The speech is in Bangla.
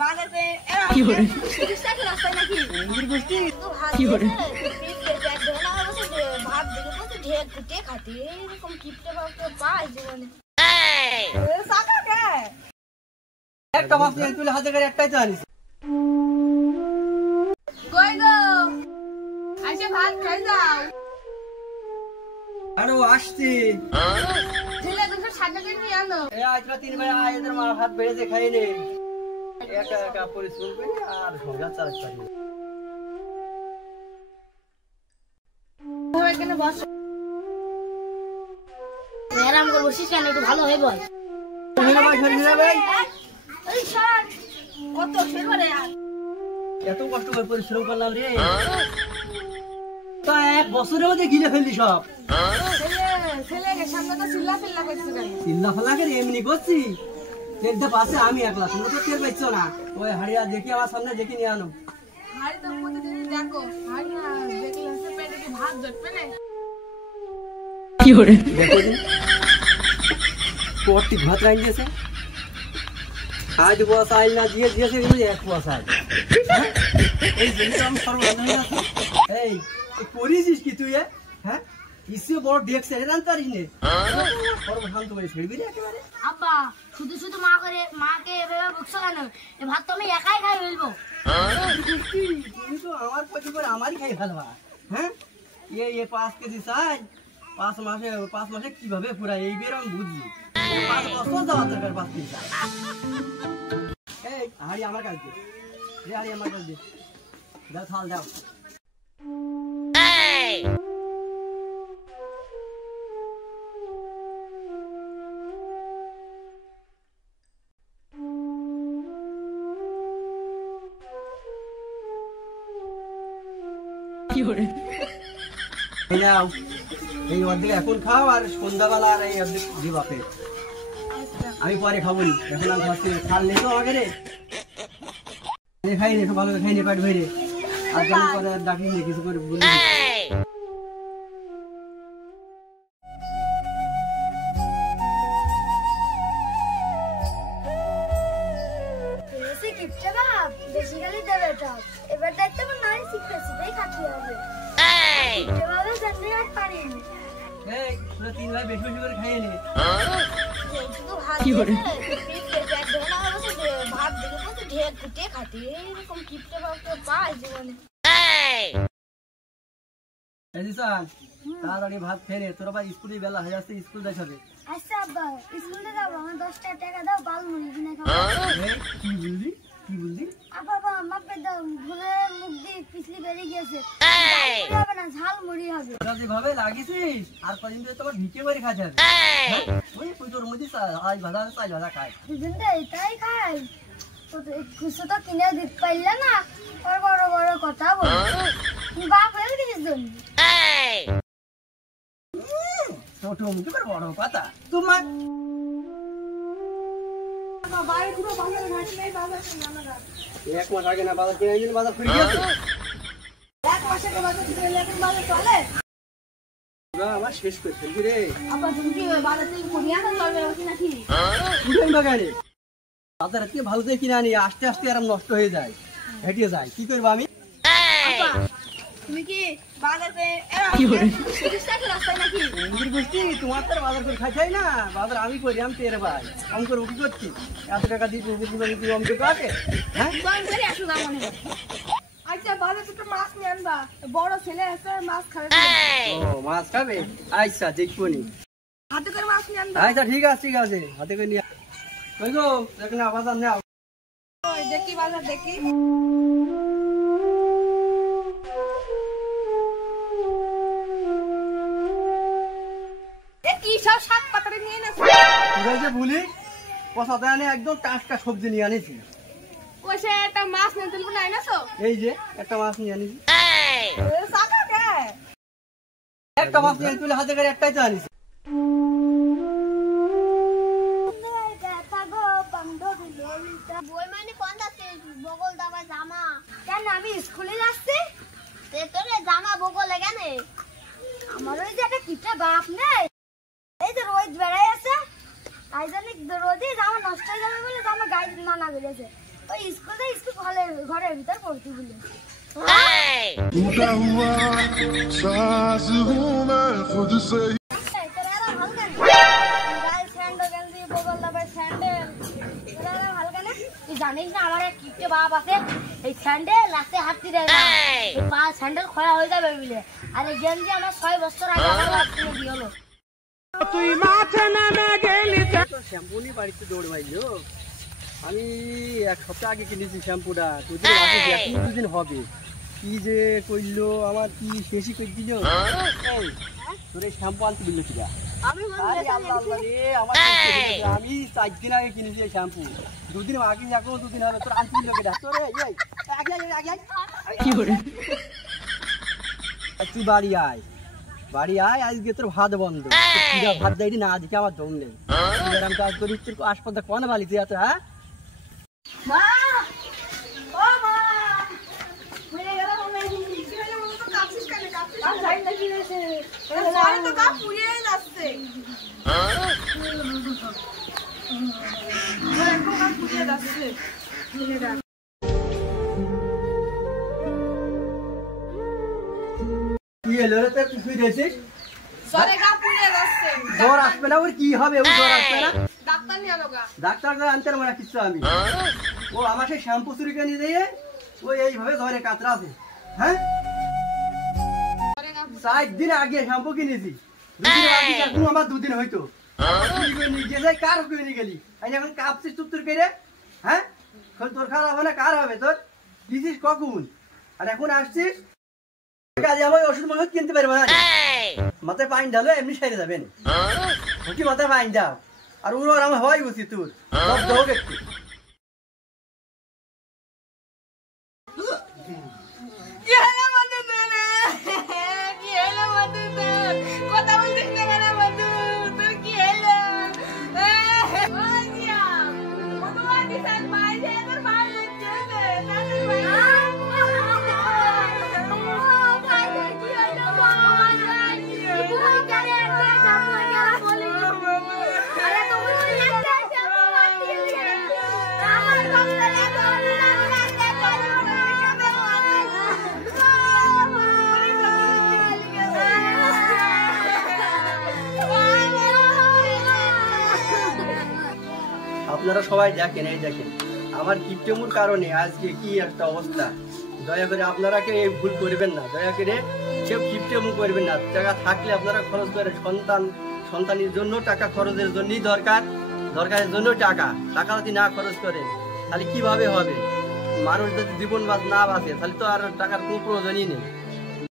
বাজার পে কি করে চিকিৎসা কি রাস্তায় নাকি ইন্দ্র গোষ্ঠী তো ভাত কি করে ব্যাগ ধরে না বসে ভাত দেখে বসে ঢেক কুটে খাতে এরকম কিপটে বাপটা পাই জীবনে সাকা কে একটা মাছ নিয়ে তুলে হাতে করে একটাই তো আনিস কই গো আইসে ভাত খাই যাও আরে আসছি ছেলে দুটো সাজা করে নিয়ে আনো এই আজরা 3 ভাই আয়েদের মার ভাত বেড়ে খাই নে একা একা পরিশ্রম করে আর সংসার চালাতে পারি না কেন বস আরাম করে বসিস কেন একটু ভালো হয় বল মেরা ভাই শরীরে ভাই এই শান কত ফেরবারে আর এত কষ্ট করে পরিশ্রম করলাম রে তো এক বছরের মধ্যে গিলে ফেললি সব ছেলেকে সামনে তো চিল্লা ফিল্লা করছে কেন চিল্লা ফাল্লা করে এমনি করছি দেখতে পাশে আমি একলা তুমি তো টের পাচ্ছ না ওই হাড়িয়া দেখি আমার সামনে দেখি নিয়ে আনো হাড়ি তো প্রতিদিন দেখো হাড়ি না দেখলে হচ্ছে পেটে কি ভাত জটবে না কি করে দেখো দিন কোটি ভাত রাইন দিয়েছে আজ বস আইল না দিয়েছে কিন্তু এক বস আইল এই জন্য আমি সর্বসাধারণ আছি এই করিস কি তুই হ্যাঁ ইসে বড় ডেক ছেড়ে দেন পারিস নে সর্বশান্ত করে ছেড়বি রে একেবারে আব্বা শুধু শুধু মাকে এভাবে বকছো কেন এই ভাত তো আমি একাই খাই ফেলবো তুমি তো আমার ক্ষতি করে আমারই খাই ফেলবা হ্যাঁ এ 5 কেজি চাই 5 মাসে কিভাবে পুরা এই বের আমি বুঝি 5 বছর যাওয়া দরকার 5 কেজি এই হাড়ি আমার কাছে দে রে হাড়ি আমার কাছে দে দাও থাল দাও কি করে নাও এই অর্ধেক এখন খাও আর সন্ধ্যাবেলা আর এই অর্ধেক দিব আপে আমি পরে খাবো নি এখন আমি খাচ্ছি খাল নেই তো আমাকে রে খাই নে ভালো খাই নে পেট ভরে আর কেন করে ডাকি নে কিছু করে বলি কিপটে বাপ বেসিক্যালি দেবে টপ এবার দেখতে আমার নারী শিখতেছি তাই খাচ্ছি হবে কিপটে বাবা জানতে আর পারিনি এই পুরো 3 ভাই বেশি বেশি করে খাইয়ে নে শুধু ভাত কি করে ব্যাগ ধরে না বসে ভাত দেখে বসে ঢেক কুটে খাতে এরকম কিপটে বাপটা পাই জীবনে এই দিশান তাড়াতাড়ি ভাত খেয়ে নে তোর আবার স্কুলে বেলা হয়ে যাচ্ছে স্কুল যাইতে হবে আচ্ছা আব্বা স্কুলে যাব আমার 10 টাকা দাও বাল মুড়ি কিনে খাবো এই কি বললি বাবা মাপে দাও ভুলে মুখ দিয়ে পিছলি বেরিয়ে গেছে হবে না ঝাল মুড়ি হবে তোরা যেভাবে লাগিয়েছিস আর কদিন ধরে তোমার ভিটে করে খাতে হবে ওই তোর মধ্যে আজ ভাজা চাই ভাজা খাই দুজন তো এটাই খাই তো খুশি তো কিনে দিতে পারলে না আর বড় বড় কথা বল বাপ হয়ে গেছিস জন্য ছোট মুখে করে বড় কথা তোমার বাড়ি পুরো বাজারে ঘাট নেই বাজার না এক মাস আগে না বাজার কিনে আনলে বাজার ফিরে গেছে এক মাসে তো বাজার কিনে লেকিন বাজার চলে না আমার শেষ করে ফেলবি রে আপা তুমি কি বাজার থেকে কুড়িয়া না চলবে নাকি কুড়িয়ে বাগানে বাজার থেকে ভালো থেকে কিনে আনি আস্তে আস্তে আরাম নষ্ট হয়ে যায় হেঁটে যায় কি করবো আমি আপা তুমি কি বাজার পে চিকিৎসা কি রাস্তায় নাকি ইন্দ্র গোষ্ঠী তোমার তো বাজার করে খাই না বাজার আমি করি আমি তেরে ভাই আমি করে উঠি করছি এত টাকা দিয়ে তুই অঙ্ক কাকে হ্যাঁ দম করে আসো না মনে হয় আচ্ছা বাজার থেকে মাছ নিয়ে আনবা বড় ছেলে আছে মাছ খাবে ও মাছ খাবে আচ্ছা দেখবনি হাতে করে মাছ নিয়ে আনবা আচ্ছা ঠিক আছে হাতে করে নিয়ে ওই গো দেখুন বাজার নাও দেখি বাজার দেখি কি সব শাক পাতারে নিয়ে না তুই যে ভুলি পছাতে আনে একদম টাটকা সবজি নিয়ে আনিছি ওইসে একটা মাছ নিয়ে তুলবো না না তো এই যে একটা মাছ নিয়ে আনিছি সাকা কে একটা মাছ নিয়ে তুলে হাতে করে একটাই তো আনিছি বই মানে কোন আছে বগল দাবা জামা কেন আমি স্কুলে যাচ্ছি তোরে জামা বগলে কেন আমার ওই যে একটা কিপটা বাপ নেই এই যে রোজ বেড়াই আছে তাই জানি রোজই জামা নষ্ট হয়ে যাবে বলে জামা গায়ে মানা বেড়েছে ওই স্কুল হলে ঘরের ভিতর পড়তে বলে टूटा हुआ सास हूँ मैं खुद से ही জানিস না আমার এক কিপটে বাপ আছে এই স্যান্ডেল রাতে হাঁটতে দেয় না পা স্যান্ডেল খোলা হয়ে যাবে বলে আর এই গেঞ্জি আমার 6 বছর আগে আমার বাপ কিনে দিয়ে হলো তুই মাঠে নেমে গেলি তো শ্যাম্পু নিয়ে বাড়িতে দৌড় মারলো আমি এক সপ্তাহ আগে কিনেছি শ্যাম্পুটা দুদিন আগে এখন দুদিন হবে কি যে করলো আমার কি শেষই করে দিল তোর এই শ্যাম্পু আনতে দিল কিরা আমি আমি 4 দিন আগে কিনেছি এই শ্যাম্পু দুদিন আগে এখন দুদিন হলো তোর আনতে দিল কিরা তোর কি করে তুই বাড়ি আয় আজকে তোর ভাত বন্ধ কিরা ভাত দেয়নি না আজকে আমার দম নেই আমি কাজ করি তোর হাসপাতাল কোন বালি তুই এত হ্যাঁ মা ও মা মেরে গেল মনে কি হলো মনে তো কাপছিস কেন কাপছিস আর যাই না কি হইছে সরে তো কাপ পুড়িয়ে যাচ্ছে হ্যাঁ একদম কাপ পুড়িয়ে যাচ্ছে কি হলো রে তোর তুই দেখছিস সরে কাপ পুড়িয়ে যাচ্ছে জ্বর আসবে না ওর কি হবে ও জ্বর আসবে না ডাক্তার নিয়ে লগা ডাক্তার আনতে পারবো না কিছু আমি ও আমার সেই শ্যাম্পু চুরি করে নিয়ে দিয়ে ও এইভাবে জ্বরে কাতরা আছে হ্যাঁ 4 দিন আগে শ্যাম্পু কিনেছি 2 দিন আগে এখন আমার 2 দিন হইতো নিয়ে যাই কার করে নিয়ে গেলি আমি এখন কাঁপছিস চুপচুর করে হ্যাঁ তোর খারাপ হবে না কার হবে তোর দিছিস কখন আর এখন আসছিস কাজে আমার ওষুধ মনে কিনতে পারবো না মাথায় পাইন ঢালো এমনি সেরে যাবেন কি মাথায় পাইন দাও আর ওর আমার হয় বুঝি তোর সব দেবো একটু কথা বলছিস না কেন বন্ধু তোর কি হলো আপনারা সবাই দেখেন এই দেখেন আমার কিপটেমুর কারণে আজকে কি একটা অবস্থা দয়া করে আপনারা কেউ এই ভুল করবেন না দয়া করে কেউ কিপটেমু করবেন না টাকা থাকলে আপনারা খরচ করেন সন্তানের জন্য টাকা খরচের জন্যই দরকারের জন্য টাকা যদি না খরচ করেন তাহলে কিভাবে হবে মানুষ যদি জীবন না বাঁচে তাহলে তো আর টাকার কোনো প্রয়োজনই নেই